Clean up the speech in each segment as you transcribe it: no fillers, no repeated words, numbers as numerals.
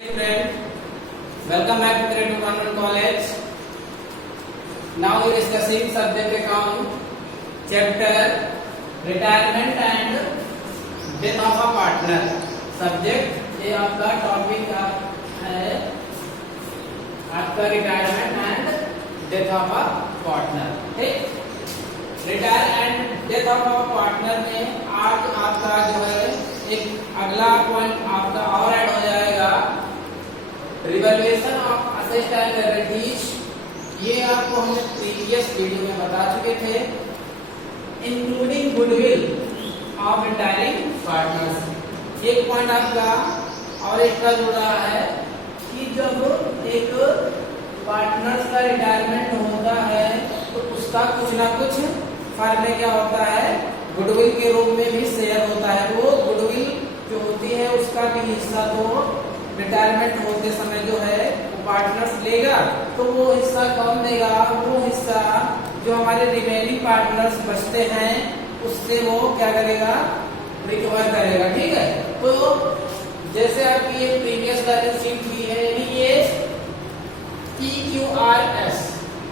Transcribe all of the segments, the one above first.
Student, welcome back to Grade 2 Convent College. Now we are discussing subject account, chapter retirement and death of a partner. Subject ये आपका topic है आपका retirement and death of a partner. ठीक, retire and death of a partner में आज आपका जो है एक अगला पॉइंट आपका और ऐड हो जाएगा, revaluation of assets and liabilities. ये आपको हमने प्रीवियस वीडियो में बता चुके थे. Including goodwill of retiring partners, एक पॉइंट आपका और एक का जुड़ा है कि जब एक पार्टनर्स का रिटायरमेंट होता है तो उसका कुछ ना कुछ फर्म में क्या होता है, गुडविल के रूप में भी शेयर होता है. वो गुडविल जो होती है उसका भी हिस्सा तो रिटायरमेंट होते समय जो है वो पार्टनर्स लेगा. तो वो हिस्सा कौन देगा? वो हिस्सा जो हमारे रिमेनिंग पार्टनर्स बचते हैं उससे वो क्या करेगा, रिकवर करेगा. ठीक है, तो जैसे आपकी ये प्रीवियस बैलेंस शीट की है, यानी ये PQRS,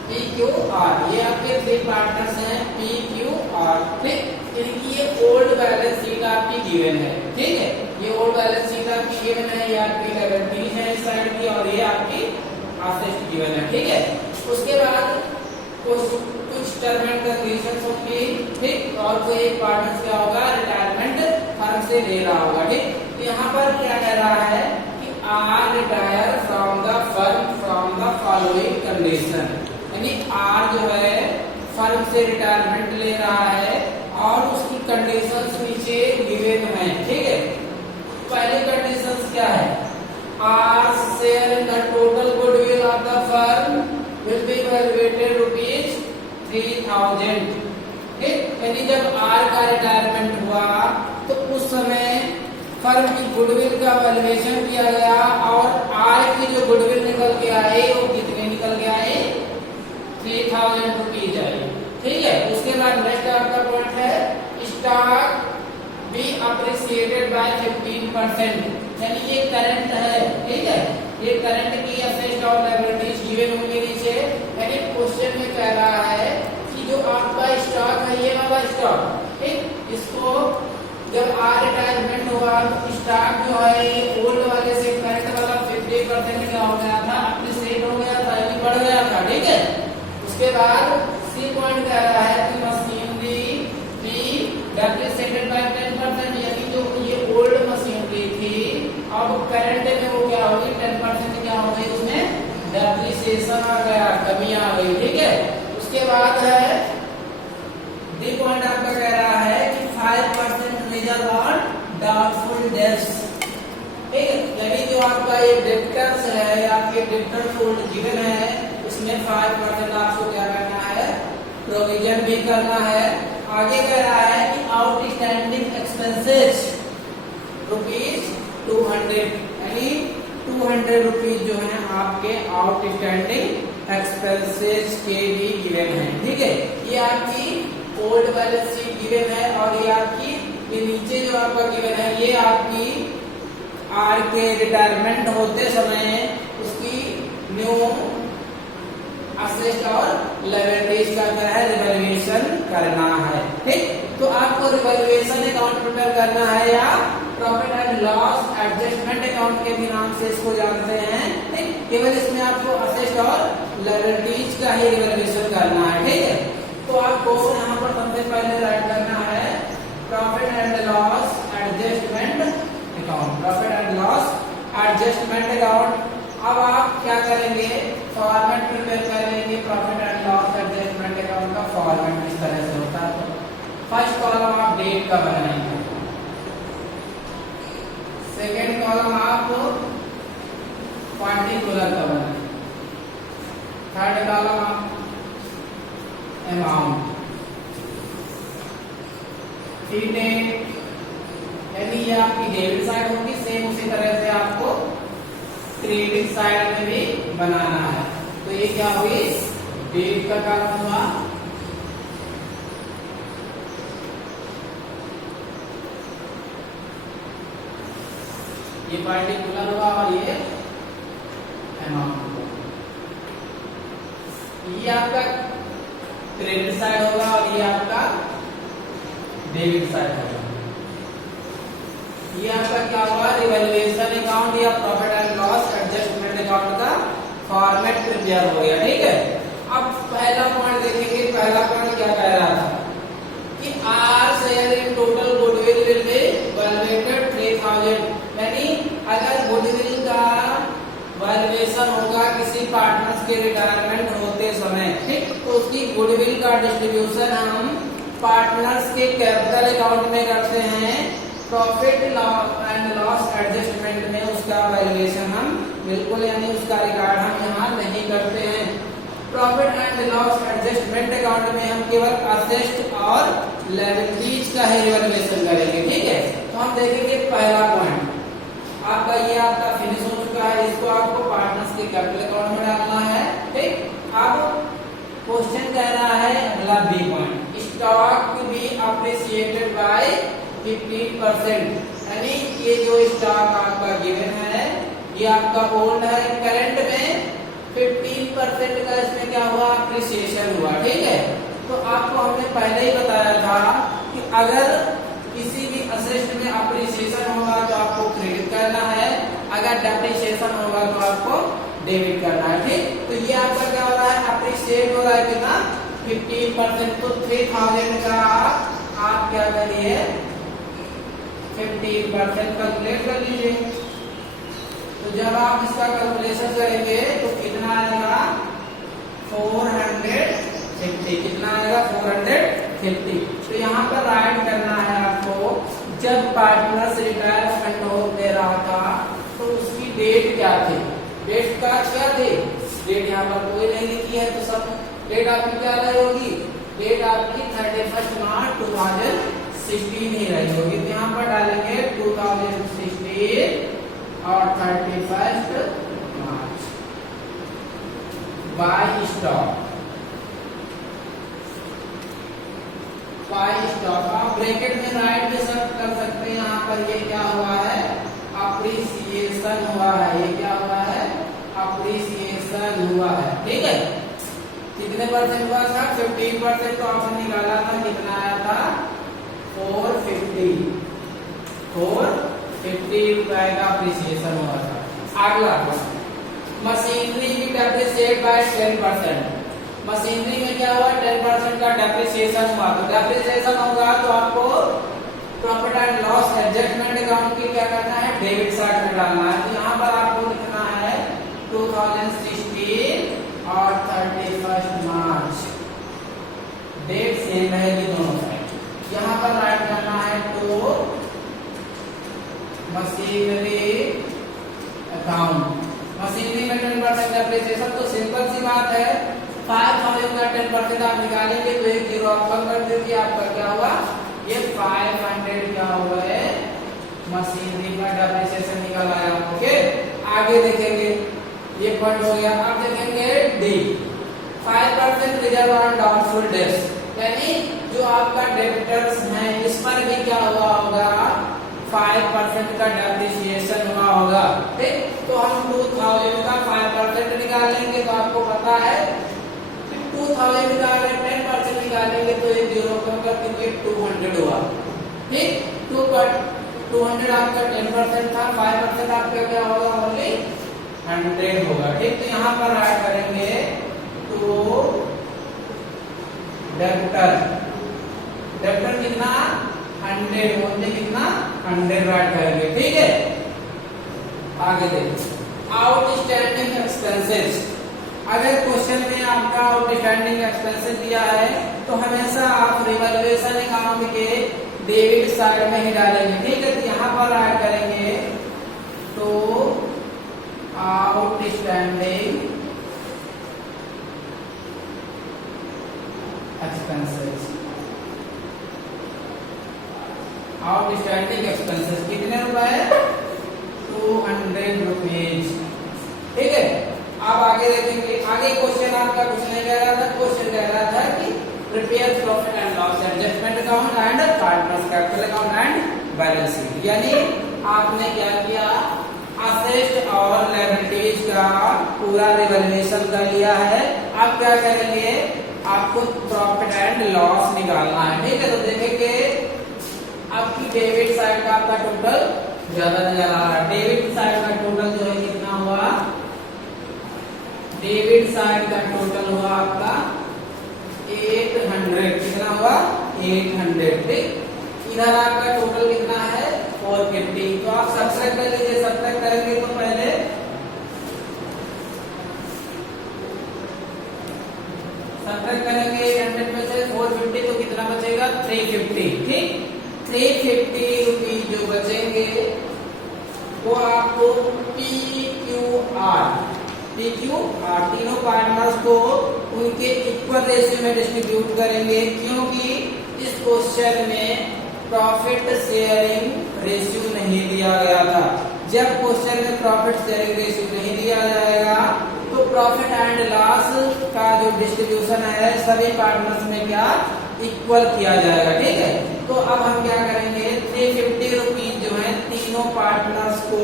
PQR ये आपके थ्री पार्टनर्स हैं PQR. ठीक, इनकी ये ओल्ड बैलेंस शीट आपकी गिवन है. ठीक है, ये ओल्ड बैलेंस शीट आपकी गिवन है, ये आपकी लायबिलिटीज है इस साइड की और ये आपकी एसेट्स गिवन है. ठीक है, उसके बाद कुछ टर्म एंड कंडीशंस होंगी. ठीक, और कोई एक पार्टनर क्या होगा, रिटायरमेंट फर्म से ले रहा होगा. ठीक, तो यहाँ पर क्या कह रहा है कि R retire from the firm from the following condition, यानी आर जो है फर्म से रिटायरमेंट ले रहा है और उसकी कंडीशंस नीचे गिवन है. ठीक है, पहली कंडीशंस क्या है, R share in the total goodwill of the firm will be valuated ₹3000. ठीक, यानी जब आर का रिटायरमेंट हुआ तो उस समय फर्म की गुडविल का वैल्यूएशन किया गया और आर की जो गुडविल निकल के आए वो कितने निकल के आए, ₹3000 आए. ठीक है, उसके बाद नेक्स्ट आपका पॉइंट है स्टॉक बी अप्रिसिएटेड बाय 15%, यानी ये करंट है. ठीक है, ये करंट की असेट्स और लायबिलिटीज गिवन होंगे नीचे. यानी क्वेश्चन में कह रहा है कि जो आपका स्टॉक है ये वाला स्टॉक, ठीक, इसको जब आर रिटायरमेंट हुआ तो स्टॉक जो है ये ओल्ड वाले से करंट वाला 50% क्या हो गया था, अप्रिसिएट हो गया था, यानी बढ़ गया था. ठीक है, उसके बाद सी पॉइंट कह रहा है कि मशीनरी बी डेप्रिसिएटेड बाय 10%, यानी जो ये ओल्ड मशीनरी थी अब करंट में वो क्या हो गई, 10% क्या हो गई, उसमें डेप्रिसिएशन आ गया, कमी आ गई. ठीक है, उसके बाद है डी पॉइंट आपका कह रहा है कि 5% रिजर्व ऑन डाउटफुल डेट्स. ठीक है, यानी जो आपका ये डेब्टर्स है, आपके डेब्टर फुल गिवन है, उसमें 5% आपको क्या करना है, प्रोविजन भी करना है. आगे कह रहा है कि आउटस्टैंडिंग एक्सपेंसेस ₹200, यानी ₹200 जो है आपके आउटस्टैंडिंग एक्सपेंसेस के भी गिवन है. ठीक है, ये आपकी ओल्ड बैलेंस शीट गिवन है और ये आपकी ये नीचे जो आपका गिवन है ये आपकी आर के रिटायरमेंट होते समय उसकी न्यू असेट और लायबिलिटीज का क्या है, रिवैल्यूएशन करना है. ठीक, तो आपको रिवैल्यूएशन अकाउंट प्रिपेयर करना है या profit and loss adjustment account के भी नाम से इसको जानते हैं. ठीक, केवल इसमें आपको असेट और लायबिलिटीज का ही रिवैल्यूएशन करना है. ठीक है, तो आपको यहाँ पर सबसे पहले राइट करना है profit and loss adjustment account, profit and loss adjustment account. अब आप क्या करेंगे, फॉर्मेट प्रिपेयर करेंगे. Profit and loss adjustment account का फॉर्मेट इस तरह से होता है. फर्स्ट कॉलम आप डेट का बनाएंगे, सेकेंड कॉलम आप पार्टिकुलर का बनाएंगे, थर्ड कॉलम आप अमाउंट, डेट, यानी ये आपकी डेबिट साइड होगी. सेम उसी तरह से आपको क्रेडिट साइड में भी बनाना है. तो ये क्या हुई, डेट का कॉलम हुआ, ये पार्टिकुलर हुआ और ये ये आपका क्रेडिट साइड होगा और ये आपका डेबिट साइड होगा। ये आपका क्या होगा, रिवैल्यूएशन अकाउंट या profit and loss adjustment account का फॉर्मेट प्रिपेयर हो गया। ठीक है, अब पहला पॉइंट देखेंगे। पहला पॉइंट क्या कह रहा था कि our share in total goodwill will be valuated 3000, यानी अगर गुडविल का वैल्यूएशन होगा किसी पार्टनर्स के रिटायरमेंट होते समय, ठीक, तो उसकी गुडविल का डिस्ट्रीब्यूशन हम पार्टनर्स के कैपिटल अकाउंट में करते हैं, प्रॉफिट एंड लॉस एडजस्टमेंट में उसका वैल्यूएशन हम बिल्कुल यानी उसका रिकॉर्ड हम यहाँ नहीं करते हैं। Profit and loss adjustment account में हम केवल असेट्स और लायबिलिटीज का ही वैल्यूएशन करेंगे। ठीक है, तो हम देखेंगे पहला पॉइंट आपका, ये आपका फिनिश हो चुका है, इसको आपको पार्टनर्स के कैपिटल अकाउंट में डालना है। ठीक, अब क्वेश्चन कह रहा है अगला B point, stock be appreciated by 15%, यानी ये जो स्टॉक आपका गिवन है ये आपका ओल्ड है, करंट में 15% का इसमें क्या हुआ, अप्रिसिएशन हुआ। ठीक है, तो आपको हमने पहले ही बताया था कि अगर किसी भी असेट में अप्रिसिएशन होगा तो आपको क्रेडिट करना है, अगर डेप्रिसिएशन होगा तो आपको डेबिट करना है। ठीक, तो ये आपका क्या हो रहा है, अप्रिशिएट हो रहा है कितना, 15%, तो 3000 का आप क्या करिए 15% कैलकुलेट कर लीजिए। तो जब आप इसका कैलकुलेशन करेंगे तो कितना आएगा, 450, कितना आएगा 450। तो यहाँ पर राइट करना है आपको, जब पार्टनर्स रिटायरमेंट होते रहा था तो उसकी डेट क्या थी, डेट का क्या थी, डेट यहाँ पर कोई नहीं लिखी है, तो सब डेट आपकी क्या रही होगी, डेट आपकी 31 मार्च 2016 ही रही होगी। तो यहाँ पर डालेंगे 2016 और 31 मार्च। बाय स्टॉक, बाय स्टॉक आप ब्रैकेट में राइट भी सब कर सकते हैं। यहाँ पर ये क्या हुआ है, अप्रिसिएशन हुआ है, ये क्या हुआ है, अप्रिसिएशन हुआ है। ठीक है, कितने परसेंट हुआ था, 15%, तो ऑप्शन निकाला था, कितना आया था 450 रुपए का अप्रिसिएशन हुआ था। अगला मशीनरी की डेप्रिसिएट बाय 10%, मशीनरी में क्या हुआ, 10% का डेप्रिसिएशन हुआ, तो डेप्रिसिएशन होगा तो आपको profit and loss adjustment account की क्या करना है, डेबिट साइड में डालना है। तो यहाँ पर आपको लिखना है 2016 और 31 मार्च, डेट सेम रहेगी दोनों साइड। यहाँ पर राइट करना है तो मशीनरी अकाउंट, मशीनरी में 10% डेप्रिसिएशन, तो सिंपल सी बात है, 5000 का 10% आप निकालेंगे तो एक जीरो आप कम कर दीजिए, आपका क्या हुआ, ये 500 क्या हुआ है, मशीनरी का डेप्रिसिएशन निकल आया। ओके, आगे देखेंगे, ये पॉइंट हो गया। अब देखेंगे D, 5% reserve on doubtful debts, यानी जो आपका डेबिटर्स हैं इस पर भी क्या हुआ होगा, 5% का डेप्रिसिएशन हुआ होगा। ठीक, तो हम 2000 का 5% निकालेंगे, तो आपको पता है 2000 का अगर 10% निकालेंगे तो ये जीरो कम करके 200 हुआ। ठीक, 200 आपका 10% था, 5% आपका क्या होगा, ओनली 100 होगा। ठीक, तो यहाँ पर ऐड करेंगे तो डेबिटर कितना 100, ओनली कितना 100 ऐड करेंगे। ठीक है, आगे देखिए आउटस्टैंडिंग एक्सपेंसेस। अगर क्वेश्चन में आपका आउटस्टैंडिंग एक्सपेंसेस दिया है तो हमेशा आप रिवैल्यूएशन अकाउंट के डेबिट साइड में ही डालेंगे। ठीक है, तो यहाँ पर ऐड करेंगे तो आउटस्टैंडिंग एक्सपेंसेस, आउटस्टैंडिंग एक्सपेंसेस कितने रुपए, 200 रुपीज। ठीक है, अब आगे देखेंगे, आगे क्वेश्चन आपका कुछ नहीं कह रहा था, क्वेश्चन कह रहा था कि prepare profit and loss adjustment account and partners capital account and balance sheet, यानी आपने क्या किया, असेट और लायबिलिटीज का पूरा रिवैल्यूएशन कर लिया है। अब क्या करेंगे, आपको प्रॉफिट एंड लॉस निकालना है, ठीक है। तो देखेंगे आपकी डेबिट साइड का आपका टोटल ज्यादा नजर आ रहा है। डेबिट साइड का टोटल जो है कितना हुआ, डेबिट साइड का टोटल हुआ आपका 800, कितना हुआ 800, ठीक। इधर आपका टोटल कितना है 450। तो आप सब्ट्रैक्ट कर लीजिए, सब्ट्रैक्ट करेंगे तो पहले सब्ट्रैक्ट करेंगे 800 में से 450 तो कितना बचेगा 350, ठीक। 350 रुपीज जो बचेंगे वो आपको PQR तीनों पार्टनर्स को उनके इक्वल रेशियो में डिस्ट्रीब्यूट करेंगे, क्योंकि इस क्वेश्चन में प्रॉफिट शेयरिंग रेशियो नहीं दिया गया था। जब क्वेश्चन में प्रॉफिट शेयरिंग रेशियो नहीं दिया जाएगा तो प्रॉफिट एंड लॉस का जो डिस्ट्रीब्यूशन है सभी पार्टनर्स में क्या इक्वल किया जाएगा, ठीक है। तो अब हम क्या करेंगे, 350 रुपीज जो है तीनों पार्टनर्स को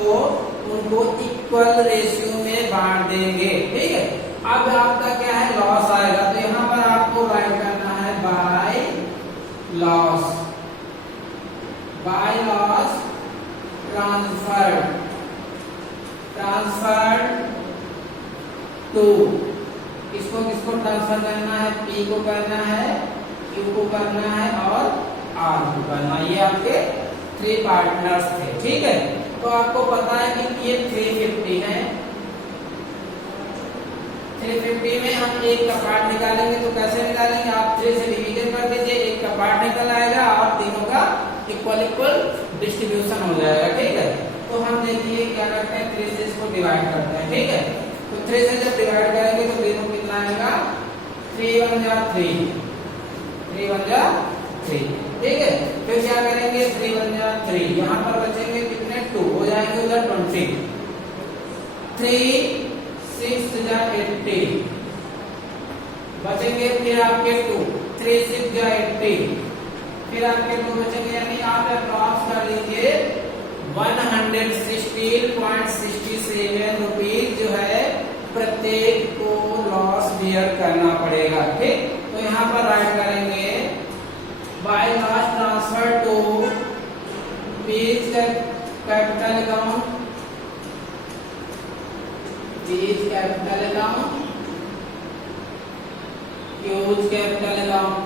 उनको इक्वल रेशियो में बांट देंगे, ठीक है। अब आपका क्या है लॉस आएगा, तो यहाँ पर आपको राइट करना है बाय लॉस ट्रांसफर्ड टू, किसको किसको ट्रांसफर करना है, P को करना है, Q को करना है और R को करना है। ये आपके 3 पार्टनर्स थे, ठीक है। तो आपको पता है कि ये 350 है। 350 में हम एक का पार्ट निकालेंगे, तो कैसे निकालेंगे, आप 3 से डिवीजन कर दीजिए, एक का पार्ट निकल आएगा और तीनों का इक्वल डिस्ट्रीब्यूशन हो जाएगा, ठीक है। तो हम देखिए क्या करते हैं, 3 से इसको डिवाइड करते हैं, ठीक है। तो 3 से जब डिवाइड करेंगे तो तीनों कितना आएगा 3 1 जा 3, 3 1 जा 3, ठीक है। फिर क्या करेंगे 3 1 जा 3, यहाँ पर बचेंगे कितने 2, हो जाएंगे उधर 20, 3 6 जा 80 बचेंगे, फिर आपके 2 3 6 जा 80, फिर आपके 2 बचेंगे, यानी आप अप्रॉक्स कर लीजिए 116.67 रुपीज जो है प्रत्येक को लॉस बियर करना पड़ेगा, ठीक। तो यहाँ पर राइट करेंगे by loss transfer to P's capital account, P's capital account, Q's capital account,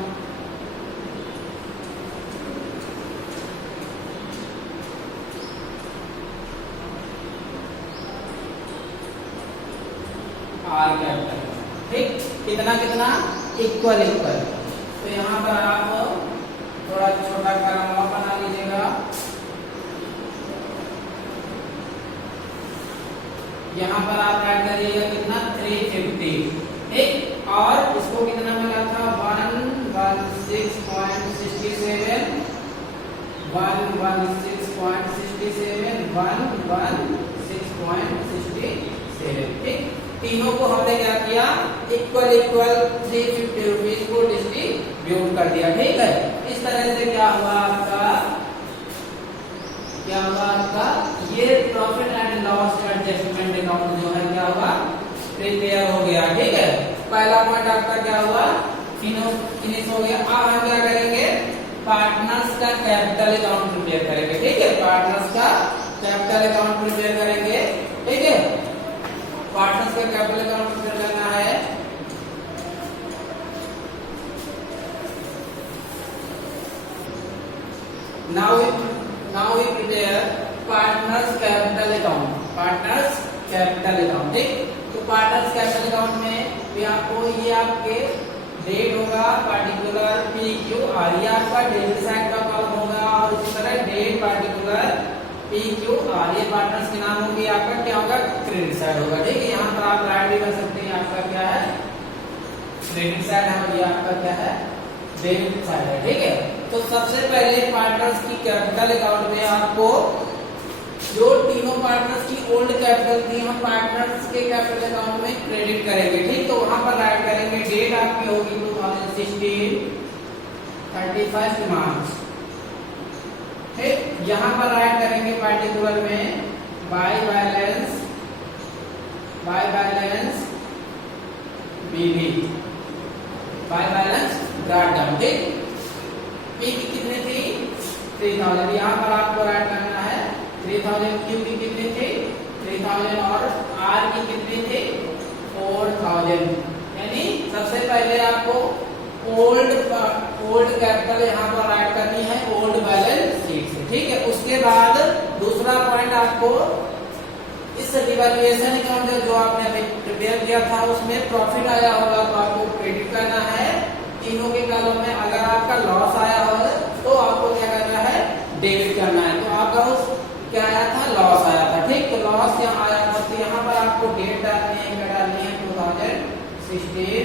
R capital, ठीक। कितना कितना इक्वल इक्वल। तो यहाँ पर आप थोड़ा छोटा कॉलम बना लीजिएगा, यहाँ पर आप ऐड करिएगा कितना 350, ठीक। और इसको कितना मिला था 116.67, 116.67, ठीक। तीनों को हमने क्या किया इक्वल 350 रुपीज को डिस्ट्रीब्यूट कर दिया, ठीक है। इस तरह से क्या हुआ आपका ये profit and loss adjustment account जो है क्या हुआ प्रिपेयर हो गया, ठीक है। पहला पॉइंट आपका क्या हुआ फिनिश हो गया। अब हम क्या करेंगे पार्टनर्स का कैपिटल अकाउंट प्रिपेयर करेंगे, ठीक है। पार्टनर्स का कैपिटल अकाउंट प्रिपेयर करेंगे, ठीक है। पार्टनर्स का कैपिटल अकाउंट प्रिपेयर करना है, now we prepare partners capital account, ठीक। तो पार्टनर्स कैपिटल अकाउंट में भी आपको ये आपके डेट होगा पार्टिकुलर PQR, ये आपका डेबिट साइड का कॉलम होगा और उसी तरह डेट पार्टिकुलर PQR, ये पार्टनर्स के नाम होंगे। आपका क्या होगा क्रेडिट साइड होगा, ठीक है। यहाँ पर आप राइट भी कर सकते हैं, आपका क्या है क्रेडिट साइड है, ये आपका क्या है डेबिट साइड है, ठीक है। तो सबसे पहले पार्टनर्स की कैपिटल अकाउंट में आपको जो तीनों पार्टनर्स की ओल्ड कैपिटल थी हम पार्टनर्स के कैपिटल अकाउंट में क्रेडिट करेंगे, ठीक। तो वहां पर राइट करेंगे डेट आपकी होगी 2016 31 मार्च, ठीक। यहाँ पर राइट करेंगे पार्टिकुलर में by balance PV by balance drop down, ठीक। पी की कितनी थी 3000, यहाँ पर आपको ऐड करना है 3000, क्यू की कितनी थी 3000 और आर की कितनी थी 4000। यानी सबसे पहले आपको ओल्ड कैपिटल यहाँ पर ऐड करनी है ओल्ड बैलेंस शीट से, ठीक है। उसके बाद दूसरा पॉइंट आपको इस रिवैल्यूएशन अकाउंट जो आपने प्रिपेयर किया था उसमें प्रॉफिट आया होगा तो आपको क्रेडिट करना है तीनों के कॉलम में। अगर आपका लॉस आया होगा तो आपको क्या करना है डेबिट करना है। तो आपका उस क्या आया था लॉस आया था, ठीक। तो लॉस यहाँ आया था तो यहाँ पर आपको डेट डालनी है, क्या डालनी है 2016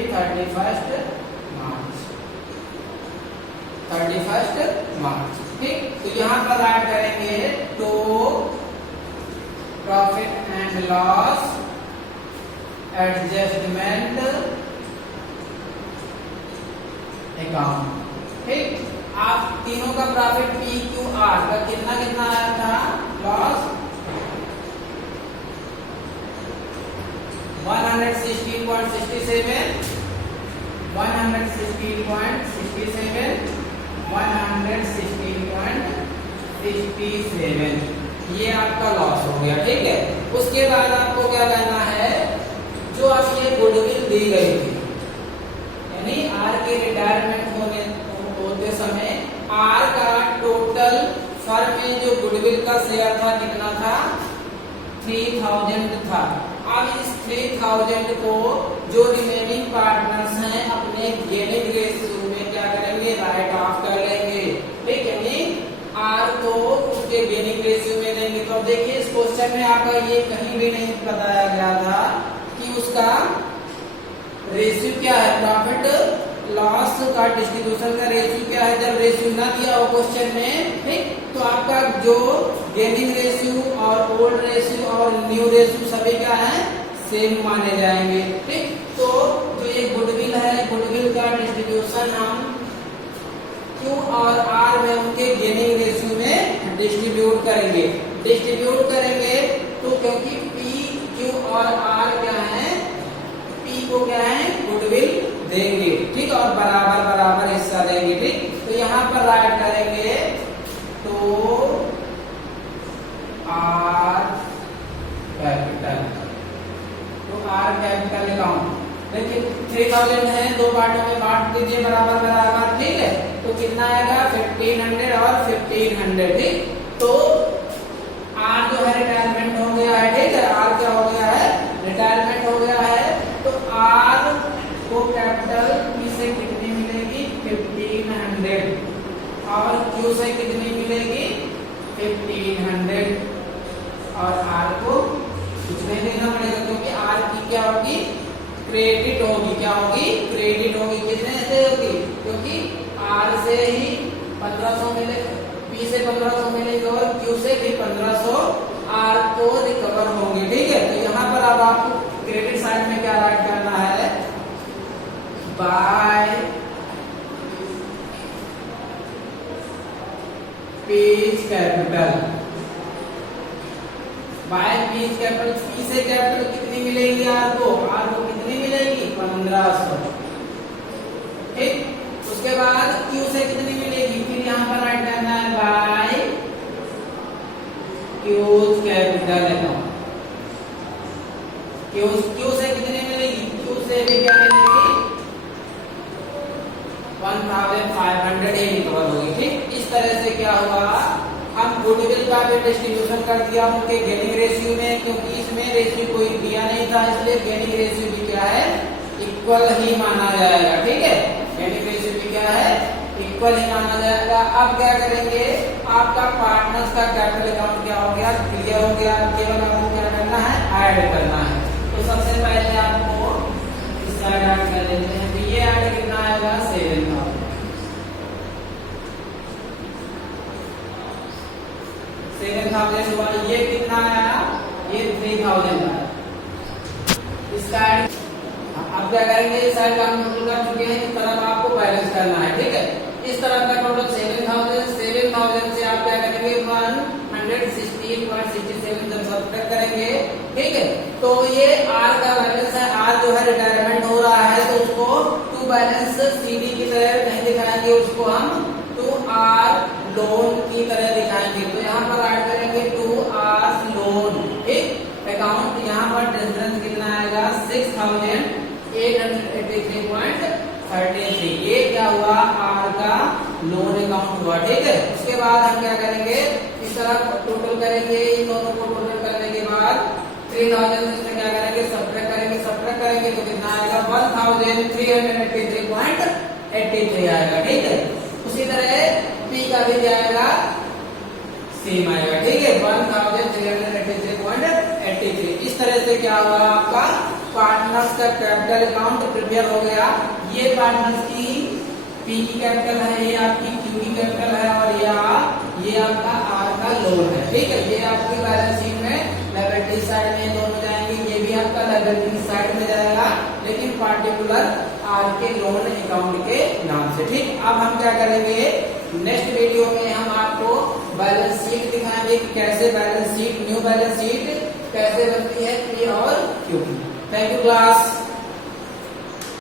31 मार्च, ठीक। तो यहाँ पर ऐड करेंगे तो profit and loss adjustment account, ठीक। आप तीनों का प्रॉफिट पी क्यू आर का कितना कितना आया था लॉस 116.67 ये आपका लॉस हो गया, ठीक है। उसके बाद आपको क्या करना है जो आप ये गुडविल दी गई थी यानी आर के रिटायरमेंट होते समय आर का टोटल फर्म में जो गुडविल का शेयर था कितना था 3000 था। अब इस 3000 को जो रिमेनिंग पार्टनर्स हैं अपने गेनिंग रेशियो में क्या करेंगे राइट ऑफ कर लेंगे, ठीक है। यानी आर को उसके गेनिंग रेशियो में लेंगे। तो अब देखिए इस क्वेश्चन में आपका ये कहीं भी नहीं बताया गया था कि उसका रेशियो क्या है, प्रॉफिट लॉस का डिस्ट्रीब्यूशन का रेशियो क्या है। जब रेशियो ना दिया हो क्वेश्चन में, ठीक, तो आपका जो गेनिंग रेशियो और ओल्ड रेशियो और न्यू रेशियो सभी क्या है सेम माने जाएंगे, ठीक। तो जो ये गुडविल है गुडविल का डिस्ट्रीब्यूशन हम क्यू और आर में उनके गेनिंग रेशियो में डिस्ट्रीब्यूट करेंगे तो क्योंकि पी क्यू और आर क्या है पी को क्या है गुडविल देंगे, ठीक, और बराबर बराबर हिस्सा देंगे, ठीक। तो यहाँ पर राइट करेंगे तो आर कैपिटल अकाउंट देखिए 3000 है दो पार्टों में बांट दीजिए बराबर बराबर, ठीक है। तो कितना आएगा 1500 और 1500, ठीक। तो आर जो है रिटायरमेंट हो गया है, ठीक है। आर क्या हो गया है रिटायरमेंट हो गया है। तो आर को कैपिटल पी से कितनी मिलेगी 1500 और क्यू से कितनी मिलेगी 1500 और आर को कुछ नहीं देना पड़ेगा क्योंकि आर की क्या होगी क्रेडिट होगी, क्या होगी क्रेडिट होगी। कितने से होगी क्योंकि आर से ही 1500 मिले, पी से 1500 मिलेगी और क्यू से भी 1500 आर को रिकवर होंगे, ठीक है। तो यहाँ पर अब आपको क्रेडिट साइड में क्या राइट करना है by P's capital, by P's capital. P से कैपिटल कितनी मिलेगी आर को कितनी मिलेगी 1500, ठीक। उसके बाद क्यू से कितनी मिलेगी फिर यहाँ पर राइट करना है by Q's capital account. Q से कितनी मिलेगी क्यू से भी क्या मिलेगी 1500 ही रिकवर होगी, ठीक। इस तरह से क्या हुआ हम गुडविल का भी डिस्ट्रीब्यूशन कर दिया उनके गेनिंग रेशियो में क्योंकि इसमें रेशियो कोई दिया नहीं था इसलिए गेनिंग रेशियो भी क्या है इक्वल ही माना जाएगा, ठीक है। गेनिंग रेशियो भी क्या है इक्वल ही माना जाएगा। अब क्या करेंगे आपका पार्टनर्स का कैपिटल अकाउंट क्या हो गया क्लियर हो गया। केवल आपको क्या करना है ऐड करना है। तो सबसे पहले आपको इस साइड ऐड कर लेते हैं। तो ये ऐड कितना आएगा 7000, 7000 हुआ। ये कितना आया ये 3000 आया। इस साइड अब क्या करेंगे इस साइड का हम टोटल कर चुके हैं, इस तरफ आपको बैलेंस करना है, ठीक है। इस तरफ का टोटल 7000 से आप क्या करेंगे 116.67 जब सब्ट्रैक्ट करेंगे, ठीक है। तो ये आर का बैलेंस है, आर जो है रिटायरमेंट हो रहा है बैलेंस सीडी की तरह नहीं दिखाएंगे, उसको हम टू आर लोन की तरह दिखाएंगे। तो यहाँ पर ऐड करेंगे टू आर लोन, ठीक। अकाउंट यहाँ पर डिफरेंस कितना आएगा 6883.33। ये क्या हुआ, आर का लोन अकाउंट हुआ, ठीक है। उसके बाद हम क्या करेंगे, इस तरह टोटल करेंगे, इन दोनों को टोटल करने के बाद 3000 से क्या करेंगे, सब्ट्रैक्ट करेंगे तो कितना आएगा 1383.83 आएगा, ठीक है। उसी तरह पी का भी क्या आएगा, सेम आएगा, ठीक है, 1383.83। इस तरह से क्या हुआ, आपका पार्टनर्स का कैपिटल अकाउंट प्रिपेयर हो गया। ये पार्टनर्स की पी की कैपिटल है, ये आपकी क्यू की कैपिटल है, और ये आपका आर का लोन है, ठीक है। ये आपकी बैलेंस शीट में लायबिलिटी साइड में दोनों जाएंगे, ये भी आपका लायबिलिटी साइड में जाएगा, लेकिन पार्टिकुलर आर के लोन अकाउंट के नाम से, ठीक। अब हम क्या करेंगे, नेक्स्ट वीडियो में हम आपको बैलेंस शीट दिखाएंगे कि कैसे balance sheet, new balance sheet कैसे बनती है पी और क्यू की। Thank you class.